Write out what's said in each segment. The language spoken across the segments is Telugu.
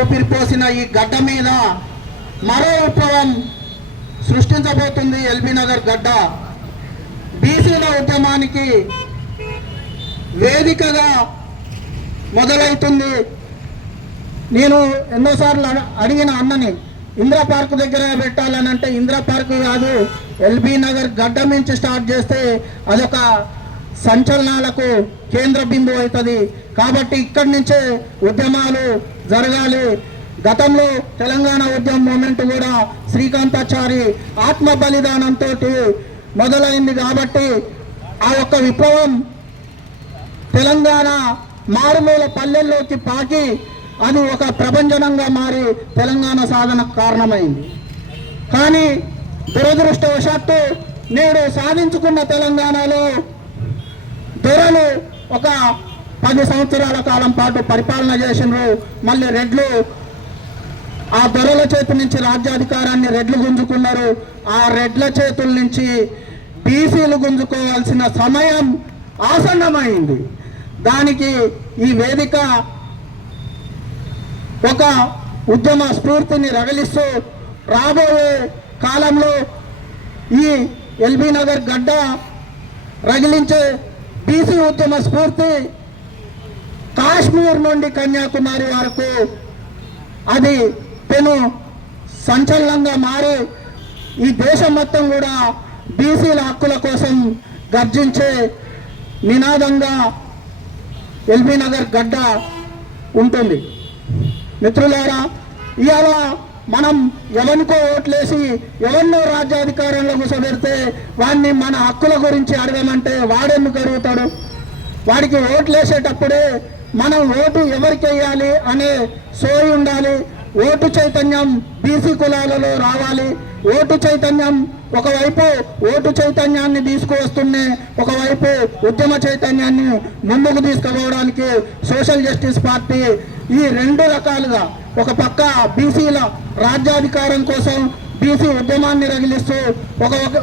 ఊపిరిపోసిన ఈ గడ్డ మీద మరో విప్లవం సృష్టించబోతుంది ఎల్బీ నగర్ గడ్డ. బీసీల ఉద్యమానికి వేదికగా మొదలవుతుంది. నేను ఎన్నోసార్లు అడిగిన అన్నని ఇందిరా పార్క్ దగ్గర పెట్టాలని అంటే ఇందిరా పార్క్ కాదు, ఎల్బీ నగర్ గడ్డ నుంచి స్టార్ట్ చేస్తే అదొక సంచలనాలకు కేంద్ర బిందువు అవుతుంది. కాబట్టి ఇక్కడి నుంచే ఉద్యమాలు జరగాలి. గతంలో తెలంగాణ ఉద్యమ మూమెంట్ కూడా శ్రీకాంతాచారి ఆత్మ బలిదానంతో మొదలైంది. కాబట్టి ఆ యొక్క విప్లవం తెలంగాణ మారుమూల పల్లెల్లోకి పాకి అది ఒక ప్రభంజనంగా మారి తెలంగాణ సాధనకు కారణమైంది. కానీ దురదృష్టవశాత్తు నేడు సాధించుకున్న తెలంగాణలో దొరలు ఒక 10 సంవత్సరాల కాలం పాటు పరిపాలన చేసినారు. మళ్ళీ రెడ్లు ఆ దొరల చేతుల నుంచి రాజ్యాధికారాన్ని రెడ్లు గుంజుకున్నారు. ఆ రెడ్ల చేతుల నుంచి బీసీలు గుంజుకోవాల్సిన సమయం ఆసన్నమైంది. దానికి ఈ వేదిక ఒక ఉద్యమ స్ఫూర్తిని రగిలిస్తూ రాబోయే కాలంలో ఈ ఎల్బీ నగర్ గడ్డ రగిలించే బీసీ ఉద్యమ స్ఫూర్తి కాశ్మీర్ నుండి కన్యాకుమారి వరకు అది పెను సంచలనంగా మారి ఈ దేశం మొత్తం కూడా బీసీల హక్కుల కోసం గర్జించే నినాదంగా ఎల్బీ నగర్ గడ్డ ఉంటుంది. మిత్రులారా, ఇవాళ మనం ఎవరికో ఓట్లేసి ఎవరినో రాజ్యాధికారంలో కూర్చోబెడితే వాడిని మన హక్కుల గురించి అడగమంటే వాడెందుకు అడుగుతాడు? వాడికి ఓట్లేసేటప్పుడే మనం ఓటు ఎవరికి వేయాలి అనే సోయి ఉండాలి. ఓటు చైతన్యం బీసీ కులాలలో రావాలి. ఓటు చైతన్యం ఒకవైపు ఓటు చైతన్యాన్ని తీసుకువస్తున్నే ఒకవైపు ఉద్యమ చైతన్యాన్ని ముందుకు తీసుకుపోవడానికి సోషల్ జస్టిస్ పార్టీ ఈ 2 రకాలుగా ఒక పక్క బీసీల రాజ్యాధికారం కోసం బీసీ ఉద్యమాన్ని రగిలిస్తూ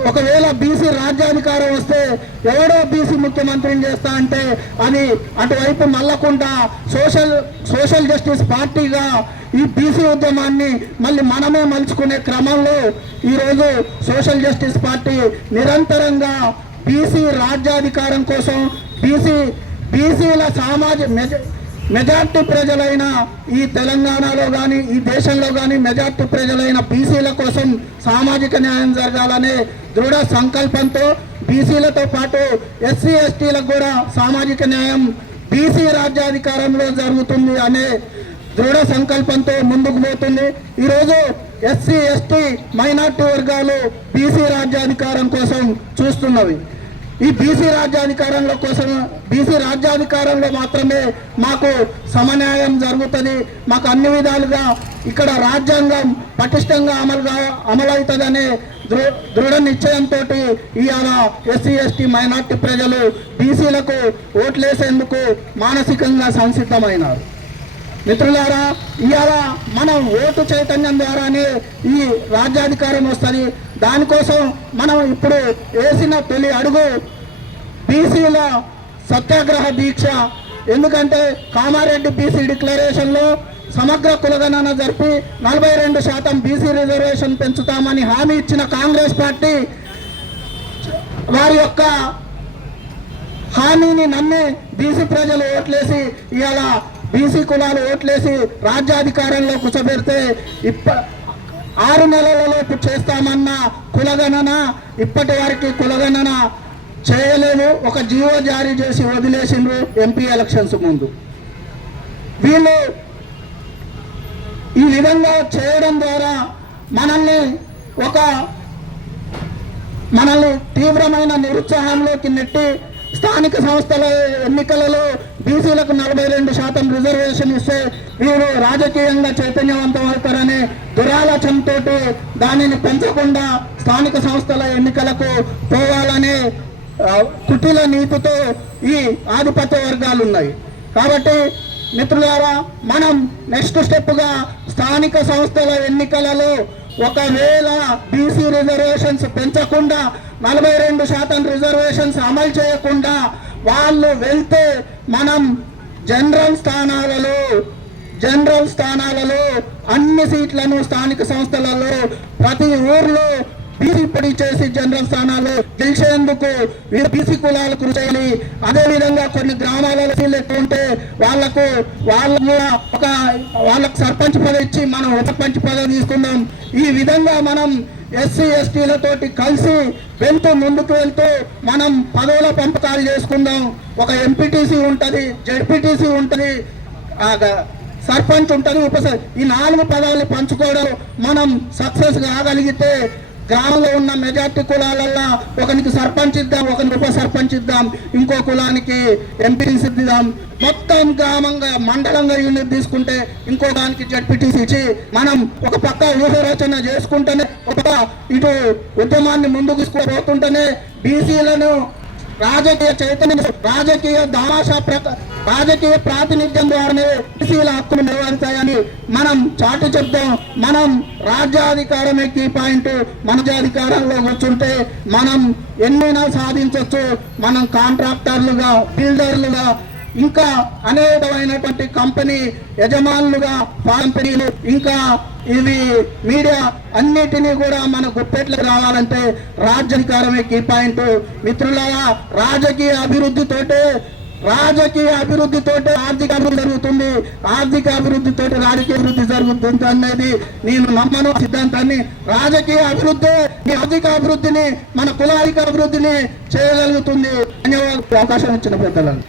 ఒకవేళ బీసీ రాజ్యాధికారం వస్తే ఎవడో బీసీ ముఖ్యమంత్రిని చేస్తా అంటే అది అటువైపు మల్లకుండా సోషల్ జస్టిస్ పార్టీగా ఈ బీసీ ఉద్యమాన్ని మళ్ళీ మనమే మలుచుకునే క్రమంలో ఈరోజు సోషల్ జస్టిస్ పార్టీ నిరంతరంగా బీసీ రాజ్యాధికారం కోసం బీసీల మెజార్టీ ప్రజలైన ఈ తెలంగాణలో కానీ ఈ దేశంలో కానీ మెజార్టీ ప్రజలైన బీసీల కోసం సామాజిక న్యాయం జరగాలనే దృఢ సంకల్పంతో బీసీలతో పాటు ఎస్సీ ఎస్టీలకు కూడా సామాజిక న్యాయం బీసీ రాజ్యాధికారంలో జరుగుతుంది అనే దృఢ సంకల్పంతో ముందుకు పోతుంది. ఈరోజు ఎస్సీ ఎస్టీ మైనార్టీ వర్గాలు బీసీ రాజ్యాధికారం కోసం చూస్తున్నవి. ఈ బీసీ రాజ్యాధికారంలో మాత్రమే మాకు సమన్యాయం జరుగుతుంది, మాకు అన్ని విధాలుగా ఇక్కడ రాజ్యాంగం పటిష్టంగా అమలవుతుందనే దృఢ నిశ్చయంతో ఇవాళ ఎస్సీ ఎస్టీ మైనార్టీ ప్రజలు బీసీలకు ఓట్లేసేందుకు మానసికంగా సంసిద్ధమైనారు. మిత్రులారా, ఇవాళ మనం ఓటు చైతన్యం ద్వారానే ఈ రాజ్యాధికారం వస్తుంది. దానికోసం మనం ఇప్పుడు వేసిన తొలి అడుగు బీసీల సత్యాగ్రహ దీక్ష. ఎందుకంటే కామారెడ్డి బీసీ డిక్లరేషన్లో సమగ్ర కులగణన జరిపి 42% బీసీ రిజర్వేషన్ పెంచుతామని హామీ ఇచ్చిన కాంగ్రెస్ పార్టీ వారి యొక్క హామీని నమ్మి బీసీ ప్రజలు ఓట్లేసి ఇవాళ బీసీ కులాలు ఓట్లేసి రాజ్యాధికారంలో కూర్చోబెడితే 6 నెలలలోపు చేస్తామన్న కులగణన ఇప్పటి వరకు కులగణన చేయలేదు. ఒక జీవో జారీ చేసి వదిలేసిండ్రు ఎంపీ ఎలక్షన్స్ ముందు. వీళ్ళు ఈ విధంగా చేయడం ద్వారా మనల్ని తీవ్రమైన నిరుత్సాహంలోకి నెట్టి స్థానిక సంస్థల ఎన్నికలలో బీసీలకు 42% రిజర్వేషన్ ఇస్తే వీరు రాజకీయంగా చైతన్యవంతం అవుతారనే దురాలోచనతో దానిని పెంచకుండా స్థానిక సంస్థల ఎన్నికలకు పోవాలనే కుటిల నీతితో ఈ ఆధిపత్య వర్గాలు ఉన్నాయి. కాబట్టి మిత్రులారా, మనం నెక్స్ట్ స్టెప్గా స్థానిక సంస్థల ఎన్నికలలో ఒకవేళ బీసీ రిజర్వేషన్స్ పెంచకుండా 42% రిజర్వేషన్స్ అమలు చేయకుండా వాళ్ళు వెళ్తే మనం జనరల్ స్థానాలలో జనరల్ స్థానాలలో అన్ని సీట్లను స్థానిక సంస్థలలో ప్రతి ఊర్లో బీసీ పొడి చేసి జనరల్ స్థానాలు గెలిచేందుకు బీసీ కులాలు కృషి చేయాలి. అదే విధంగా కొన్ని గ్రామాలలో ఎక్కువ ఉంటే వాళ్ళకు సర్పంచ్ పదవి ఇచ్చి మనం ఉపసర్పంచ్ పదవి తీసుకుందాం. ఈ విధంగా మనం ఎస్సీ ఎస్టీలతోటి కలిసి ముందుకు వెళ్తూ మనం పదవుల పంపకాలు చేసుకుందాం. ఒక ఎంపీటీసీ ఉంటుంది, జెడ్పీటీసీ ఉంటుంది, సర్పంచ్ ఉంటుంది, ఈ 4 పదవులు పంచుకోవడం మనం సక్సెస్ కాగలిగితే గ్రామంలో ఉన్న మెజార్టీ కులాలల్లో ఒకరికి సర్పంచ్ ఇద్దాం, ఒకరికి ఉప సర్పంచ్ ఇద్దాం, ఇంకో కులానికి ఎంపీటీసీ ఇద్దాం. మొత్తం గ్రామంగా మండలంగా యూనిట్ తీసుకుంటే ఇంకో దానికి జడ్పీటీసీ ఇచ్చి మనం ఒక పక్క వ్యూహరచన చేసుకుంటేనే ఒక ఇటు ఉద్యమాన్ని ముందుకు తీసుకుపోతుంటేనే బీసీలను రాజకీయ చైతన్యం, రాజకీయ ప్రాతినిధ్యం ద్వారానే బీసీల హక్కులు నెరవేరుతాయని మనం చాటు చెప్తాం. మనం రాజ్యాధికారమే కీ పాయింట్. మన రాజ్యాధికారంలో కూర్చుంటే మనం ఎన్నైనా సాధించవచ్చు. మనం కాంట్రాక్టర్లుగా, బిల్డర్లుగా, ఇంకా అనేకమైనటువంటి కంపెనీ యజమానులుగా, కంపెనీలు, ఇంకా ఇవి మీడియా అన్నిటినీ కూడా మన గుప్పెట్లకు రావాలంటే రాజ్యాధికారమే కీ పాయింట్. మిత్రులారా, రాజకీయ అభివృద్ధితోటే ఆర్థిక అభివృద్ధి జరుగుతుంది, ఆర్థిక అభివృద్ధితోటి రాజకీయ అభివృద్ధి జరుగుతుంది అనేది నేను నమ్మను సిద్ధాంతాన్ని. రాజకీయ అభివృద్ధి ఈ ఆర్థిక అభివృద్ధిని, మన కులాధిక అభివృద్ధిని చేయగలుగుతుంది. ధన్యవాదాలు అవకాశం ఇచ్చిన పెద్దలను.